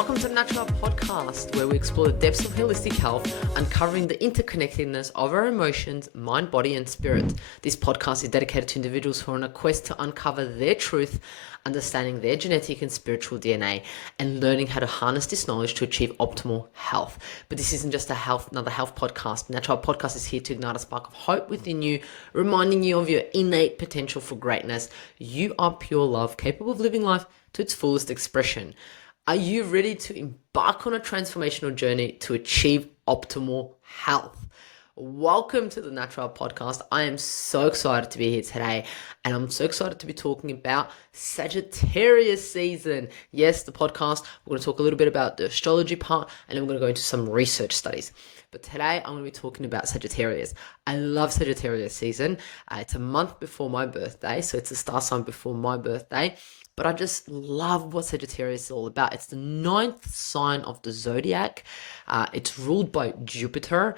Welcome to the Natural Podcast, where we explore the depths of holistic health, uncovering the interconnectedness of our emotions, mind, body, and spirit. This podcast is dedicated to individuals who are on a quest to uncover their truth, understanding their genetic and spiritual DNA, and learning how to harness this knowledge to achieve optimal health. But this isn't just another health podcast. Natural Podcast is here to ignite a spark of hope within you, reminding you of your innate potential for greatness. You are pure love, capable of living life to its fullest expression. Are you ready to embark on a transformational journey to achieve optimal health? Welcome to the Natural Podcast. I am so excited to be here today, and I'm so excited to be talking about Sagittarius season. Yes, the podcast, we're going to talk a little bit about the astrology part, and then we're going to go into some research studies. But today I'm going to be talking about Sagittarius. I love Sagittarius season. It's a month before my birthday, so it's a star sign before my birthday. But I just love what Sagittarius is all about. It's the 9th sign of the zodiac. It's ruled by Jupiter.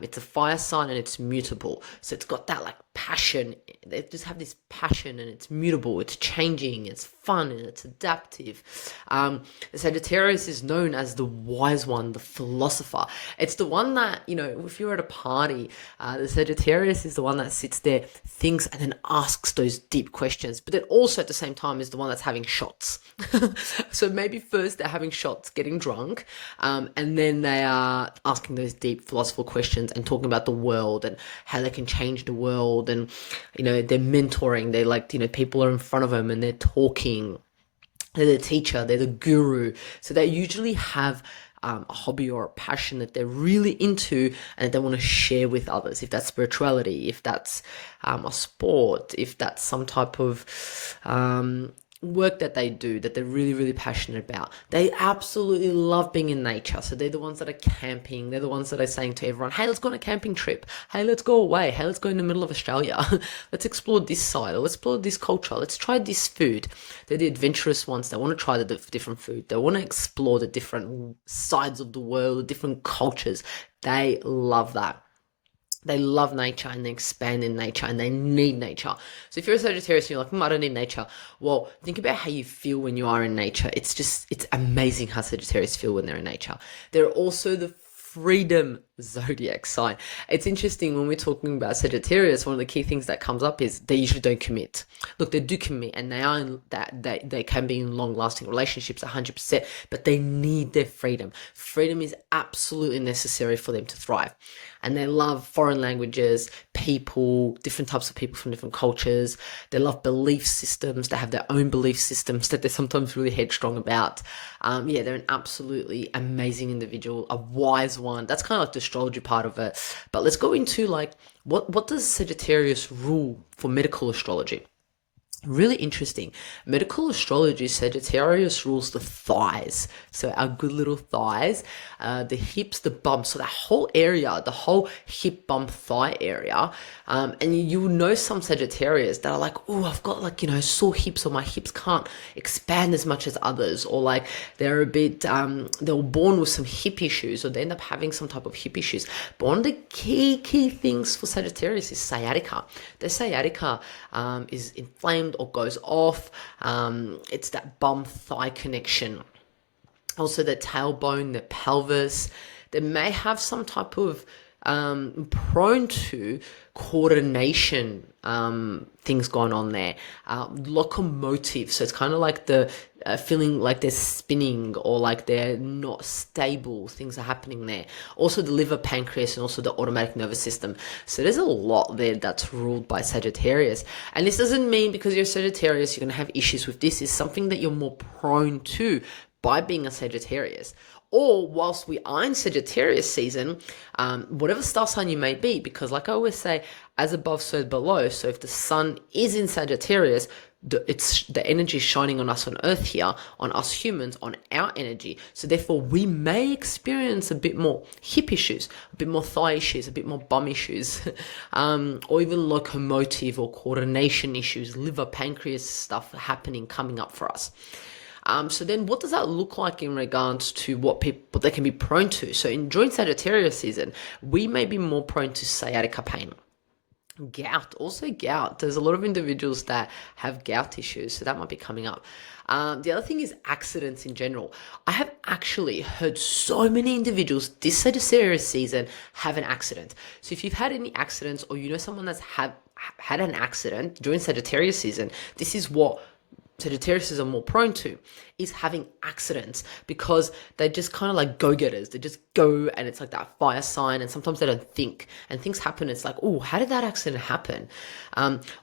It's a fire sign and it's mutable. So it's got that like passion. They just have this passion and it's mutable. It's changing. It's fun and it's adaptive. The Sagittarius is known as the wise one, the philosopher. It's the one that, if you're at a party, the Sagittarius is the one that sits there, thinks, and then asks those deep questions. But then also at the same time is the one that's having shots. So maybe first they're having shots, getting drunk, and then they are asking those deep philosophical questions and talking about the world and how they can change the world. And, they're mentoring. They're like, people are in front of them and they're talking. They're the teacher. They're the guru. So they usually have a hobby or a passion that they're really into and that they want to share with others. If that's spirituality, if that's a sport, if that's some type of work that they do that they're really, really passionate about. They absolutely love being in nature. So they're the ones that are camping. They're the ones that are saying to everyone, hey, let's go on a camping trip. Hey, let's go away. Hey, let's go in the middle of Australia. Let's explore this side. Or let's explore this culture. Let's try this food. They're the adventurous ones. They want to try the different food. They want to explore the different sides of the world, the different cultures. They love that. They love nature and they expand in nature and they need nature. So if you're a Sagittarius and you're like, I don't need nature. Well, think about how you feel when you are in nature. It's amazing how Sagittarius feel when they're in nature. They're also the freedom zodiac sign. It's interesting when we're talking about Sagittarius, one of the key things that comes up is they usually don't commit. Look, they do commit and they can be in long-lasting relationships 100%, but they need their freedom. Freedom is absolutely necessary for them to thrive. And they love foreign languages, people, different types of people from different cultures. They love belief systems. They have their own belief systems that they're sometimes really headstrong about. They're an absolutely amazing individual, a wise one. That's kind of like the astrology part of it. But let's go into what does Sagittarius rule for medical astrology? Really interesting. Medical astrology, Sagittarius rules the thighs. So our good little thighs, the hips, the bumps. So that whole area, the whole hip, bump, thigh area. And you will know some Sagittarius that are like, oh, I've got sore hips, or my hips can't expand as much as others. Or like they're a bit, they were born with some hip issues, or they end up having some type of hip issues. But one of the key things for Sagittarius is sciatica. The sciatica is inflamed or goes off. It's that bum thigh connection. Also the tailbone, the pelvis. They may have some type of prone to coordination things going on there. Locomotive. So it's kind of like the feeling like they're spinning or like they're not stable. Things are happening there. Also the liver, pancreas, and also the automatic nervous system. So there's a lot there that's ruled by Sagittarius. And this doesn't mean because you're Sagittarius, you're going to have issues with this. It's something that you're more prone to by being a Sagittarius. Or whilst we are in Sagittarius season, whatever star sign you may be, because like I always say, as above, so below. So if the sun is in Sagittarius, the energy is shining on us on Earth here, on us humans, on our energy. So therefore, we may experience a bit more hip issues, a bit more thigh issues, a bit more bum issues, or even locomotive or coordination issues, liver, pancreas stuff coming up for us. So then what does that look like in regards to what they can be prone to? So during Sagittarius season, we may be more prone to sciatica pain. Gout, also gout. There's a lot of individuals that have gout issues, so that might be coming up. The other thing is accidents in general. I have actually heard so many individuals this Sagittarius season have an accident. So if you've had any accidents, or you know someone that's had an accident during Sagittarius season, this is what Sagittarius are more prone to, is having accidents, because they're just kind of like go-getters. They just go, and it's like that fire sign, and sometimes they don't think, and things happen. It's like, oh, how did that accident happen?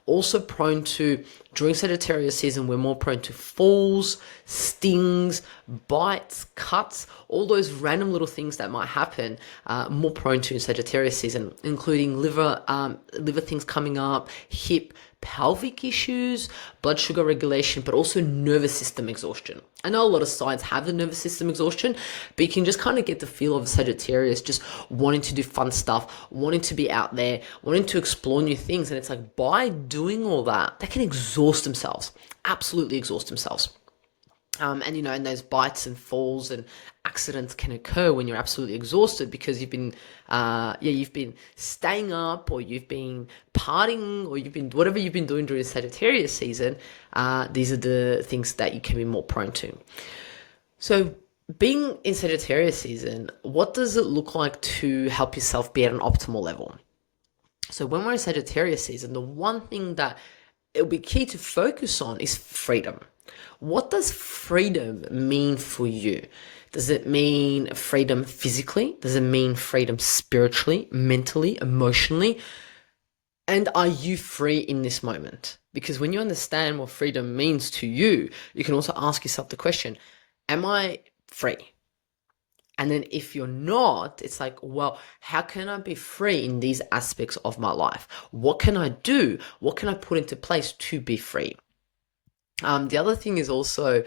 Also prone to, during Sagittarius season, we're more prone to falls, stings, bites, cuts, all those random little things that might happen, more prone to in Sagittarius season, including liver things coming up, hip, pelvic issues, blood sugar regulation, but also nervous system exhaustion. I know a lot of signs have the nervous system exhaustion, but you can just kind of get the feel of Sagittarius just wanting to do fun stuff, wanting to be out there, wanting to explore new things. And it's like, by doing all that, they can exhaust themselves, absolutely exhaust themselves. And those bites and falls and accidents can occur when you're absolutely exhausted, because you've been staying up, or you've been partying, or whatever you've been doing during Sagittarius season. These are the things that you can be more prone to. So being in Sagittarius season, what does it look like to help yourself be at an optimal level? So when we're in Sagittarius season, the one thing that it'll be key to focus on is freedom. What does freedom mean for you? Does it mean freedom physically? Does it mean freedom spiritually, mentally, emotionally? And are you free in this moment? Because when you understand what freedom means to you, you can also ask yourself the question, am I free? And then if you're not, it's like, well, how can I be free in these aspects of my life? What can I do? What can I put into place to be free? The other thing is also,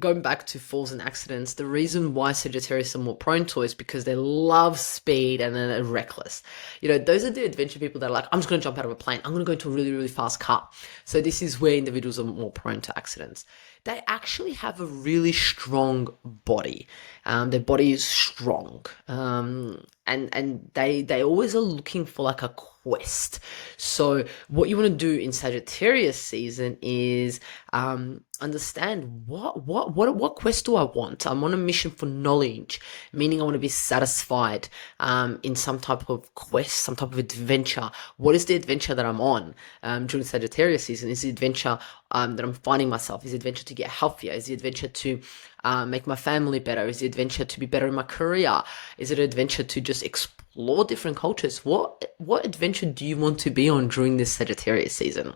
going back to falls and accidents, the reason why Sagittarius are more prone to is because they love speed and then they're reckless. Those are the adventure people that are like, I'm just going to jump out of a plane. I'm going to go into a really, really fast car. So this is where individuals are more prone to accidents. They actually have a really strong body. Their body is strong. And they always are looking for like a quest. So what you want to do in Sagittarius season is understand what quest do I want? I'm on a mission for knowledge, meaning I want to be satisfied in some type of quest, some type of adventure. What is the adventure that I'm on during Sagittarius season? Is the adventure that I'm finding myself? Is the adventure to get healthier? Is the adventure to make my family better? Is the adventure to be better in my career? Is it an adventure to just explore different cultures? What adventure do you want to be on during this Sagittarius season?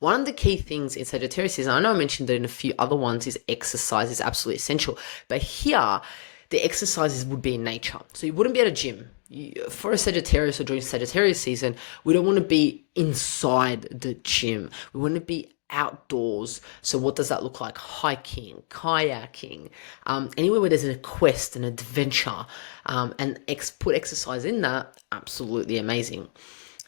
One of the key things in Sagittarius season, I know I mentioned that in a few other ones, is exercise is absolutely essential. But here, the exercises would be in nature. So you wouldn't be at a gym. For a Sagittarius or during Sagittarius season, we don't want to be inside the gym. We want to be outdoors. So what does that look like? Hiking, kayaking, anywhere where there's a quest, an adventure, and put exercise in that, absolutely amazing.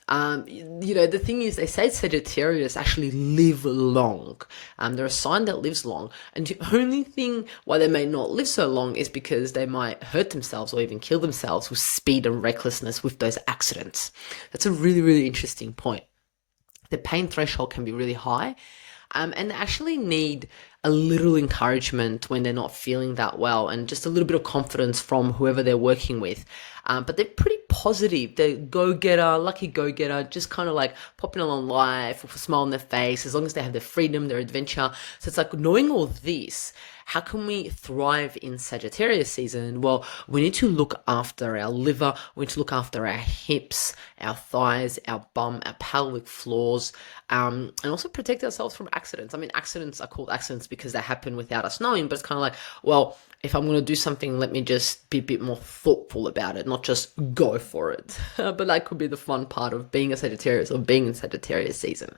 The thing is, they say Sagittarius actually live long. They're a sign that lives long. And the only thing why they may not live so long is because they might hurt themselves or even kill themselves with speed and recklessness with those accidents. That's a really, really interesting point. The pain threshold can be really high, and they actually need a little encouragement when they're not feeling that well, and just a little bit of confidence from whoever they're working with. But they're pretty positive. They're go-getter, lucky go-getter, just kind of like popping along life with a smile on their face, as long as they have their freedom, their adventure. So it's like, knowing all this, how can we thrive in Sagittarius season? Well, we need to look after our liver. We need to look after our hips, our thighs, our bum, our pelvic floors, and also protect ourselves from accidents. I mean, accidents are called accidents because they happen without us knowing, but it's kind of like, well, if I'm going to do something, let me just be a bit more thoughtful about it, not just go for it. But that could be the fun part of being a Sagittarius or being in Sagittarius season.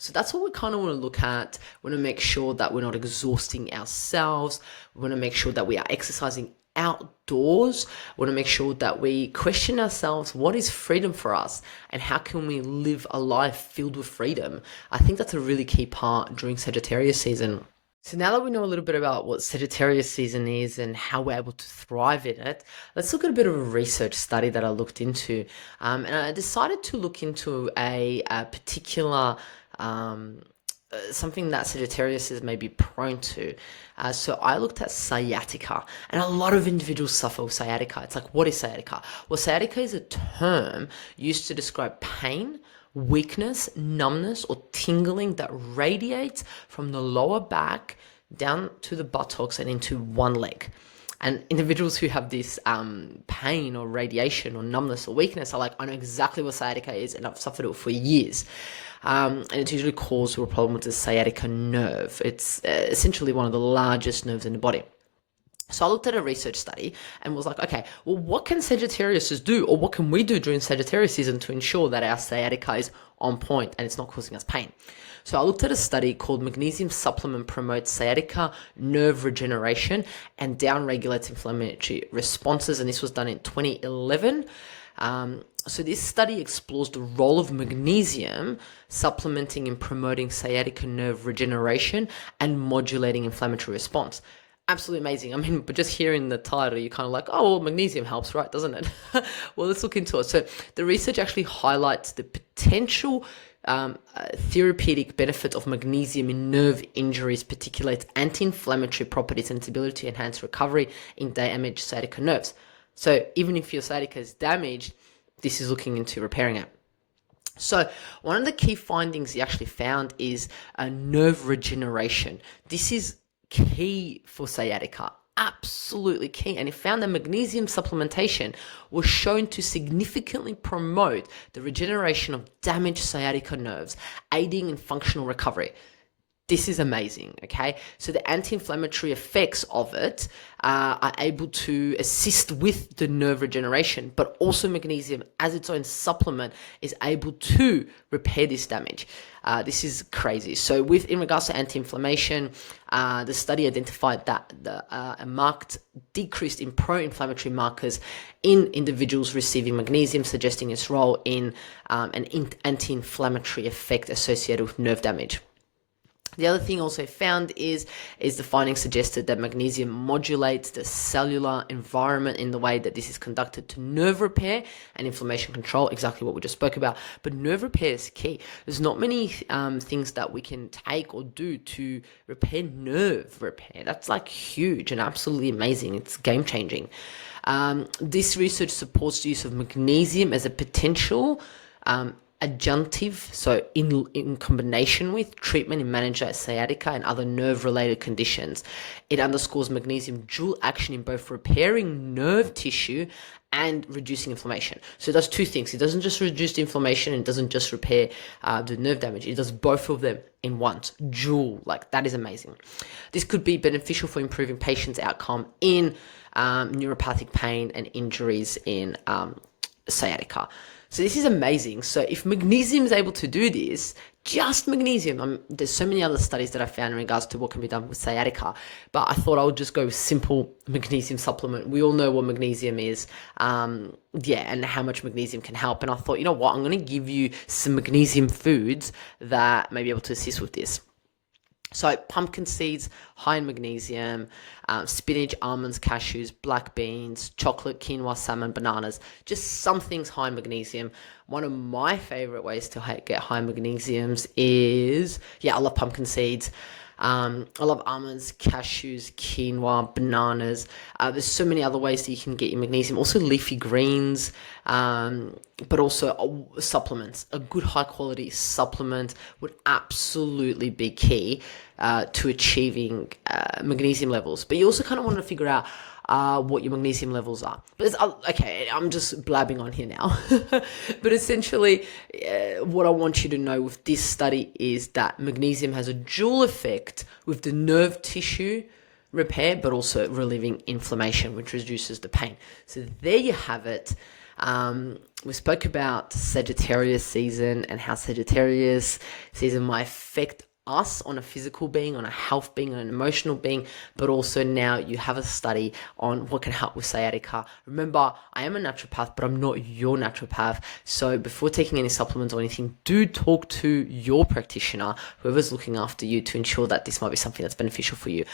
So that's what we kind of want to look at. We want to make sure that we're not exhausting ourselves. We want to make sure that we are exercising outdoors. We want to make sure that we question ourselves, what is freedom for us, and how can we live a life filled with freedom? I think that's a really key part during Sagittarius season. So now that we know a little bit about what Sagittarius season is and how we're able to thrive in it, let's look at a bit of a research study that I looked into. And I decided to look into a particular something that Sagittarius is maybe prone to. So I looked at sciatica, and a lot of individuals suffer with sciatica. It's like, what is sciatica? Well, sciatica is a term used to describe pain, weakness, numbness, or tingling that radiates from the lower back down to the buttocks and into one leg. And individuals who have this pain or radiation or numbness or weakness are like, I know exactly what sciatica is, and I've suffered it for years. And it's usually caused through a problem with the sciatica nerve. It's essentially one of the largest nerves in the body. So I looked at a research study and was like, okay, well, what can Sagittarius do, or what can we do during Sagittarius season to ensure that our sciatica is on point and it's not causing us pain? So I looked at a study called Magnesium Supplement Promotes Sciatica Nerve Regeneration and Downregulates Inflammatory Responses, and this was done in 2011. So this study explores the role of magnesium supplementing in promoting sciatica nerve regeneration and modulating inflammatory response. Absolutely amazing. I mean, but just hearing the title, you're kind of like, oh, well, magnesium helps, right? Doesn't it? Well, let's look into it. So the research actually highlights the potential therapeutic benefits of magnesium in nerve injuries, particularly its anti-inflammatory properties and its ability to enhance recovery in damaged sciatica nerves. So even if your sciatica is damaged, this is looking into repairing it. So one of the key findings he actually found is nerve regeneration. This is key for sciatica, absolutely key. And he found that magnesium supplementation was shown to significantly promote the regeneration of damaged sciatica nerves, aiding in functional recovery. This is amazing, okay? So the anti-inflammatory effects of it are able to assist with the nerve regeneration, but also magnesium as its own supplement is able to repair this damage. This is crazy. So in regards to anti-inflammation, the study identified that a marked decrease in pro-inflammatory markers in individuals receiving magnesium, suggesting its role in an anti-inflammatory effect associated with nerve damage. The other thing also found is the findings suggested that magnesium modulates the cellular environment in the way that this is conducted to nerve repair and inflammation control, exactly what we just spoke about. But nerve repair is key. There's not many things that we can take or do to repair nerve repair. That's like huge and absolutely amazing. It's game changing. This research supports the use of magnesium as a potential adjunctive, so in combination with treatment in managing sciatica and other nerve-related conditions. It underscores magnesium dual action in both repairing nerve tissue and reducing inflammation. So it does two things. It doesn't just reduce the inflammation, and it doesn't just repair the nerve damage. It does both of them in once. Dual, like that is amazing. This could be beneficial for improving patients' outcome in neuropathic pain and injuries in sciatica. So this is amazing. So if magnesium is able to do this, just magnesium, there's so many other studies that I found in regards to what can be done with sciatica, but I thought I would just go with simple magnesium supplement. We all know what magnesium is, and how much magnesium can help. And I thought, you know what, I'm going to give you some magnesium foods that may be able to assist with this. So pumpkin seeds, high in magnesium, spinach, almonds, cashews, black beans, chocolate, quinoa, salmon, bananas, just some things high in magnesium. One of my favorite ways to get high magnesiums is, I love pumpkin seeds. I love almonds, cashews, quinoa, bananas. There's so many other ways that you can get your magnesium. Also leafy greens, but also supplements. A good high quality supplement would absolutely be key to achieving magnesium levels. But you also kind of want to figure out what your magnesium levels are. But okay, I'm just blabbing on here now. But essentially, what I want you to know with this study is that magnesium has a dual effect with the nerve tissue repair, but also relieving inflammation, which reduces the pain. So there you have it. We spoke about Sagittarius season and how Sagittarius season might affect us on a physical being, on a health being, on an emotional being, but also now you have a study on what can help with sciatica. Remember, I am a naturopath, but I'm not your naturopath. So before taking any supplements or anything, do talk to your practitioner, whoever's looking after you, to ensure that this might be something that's beneficial for you.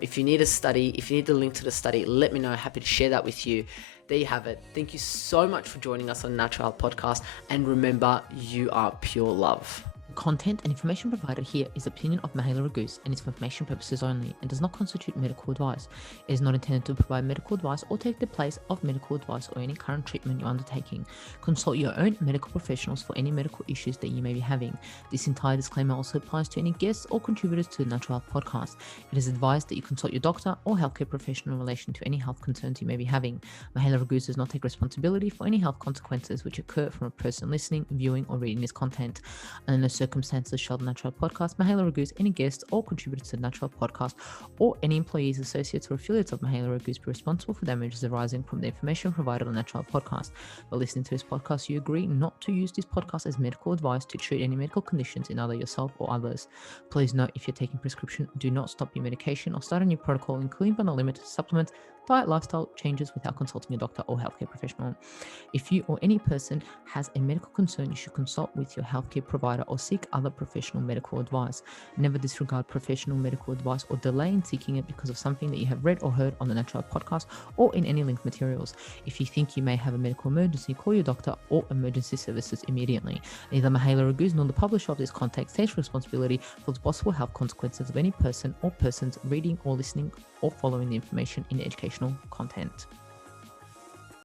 If you need a study, if you need the link to the study, let me know. Happy to share that with you. There you have it. Thank you so much for joining us on Natural Health Podcast. And remember, you are pure love. Content and information provided here is opinion of Mihaela and is for information purposes only and does not constitute medical advice. It is not intended to provide medical advice or take the place of medical advice or any current treatment you're undertaking. Consult your own medical professionals for any medical issues that you may be having. This entire disclaimer also applies to any guests or contributors to the Natural Health Podcast. It is advised that you consult your doctor or healthcare professional in relation to any health concerns you may be having. Mihaela does not take responsibility for any health consequences which occur from a person listening, viewing, or reading this content. Under no circumstances shall the Natural Podcast, Mihaela, any guests or contributors to the Natural Podcast, or any employees, associates, or affiliates of Mihaela be responsible for damages arising from the information provided on the Natural Podcast. By listening to this podcast, you agree not to use this podcast as medical advice to treat any medical conditions in either yourself or others. Please note, if you're taking prescription, do not stop your medication or start a new protocol, including but not limited to supplements, diet, lifestyle changes without consulting a doctor or healthcare professional. If you or any person has a medical concern, you should consult with your healthcare provider or seek other professional medical advice. Never disregard professional medical advice or delay in seeking it because of something that you have read or heard on the Natural Podcast or in any linked materials. If you think you may have a medical emergency, call your doctor or emergency services immediately. Neither Mihaela nor the publisher of this content takes responsibility for the possible health consequences of any person or persons reading or listening or following the information in educational content.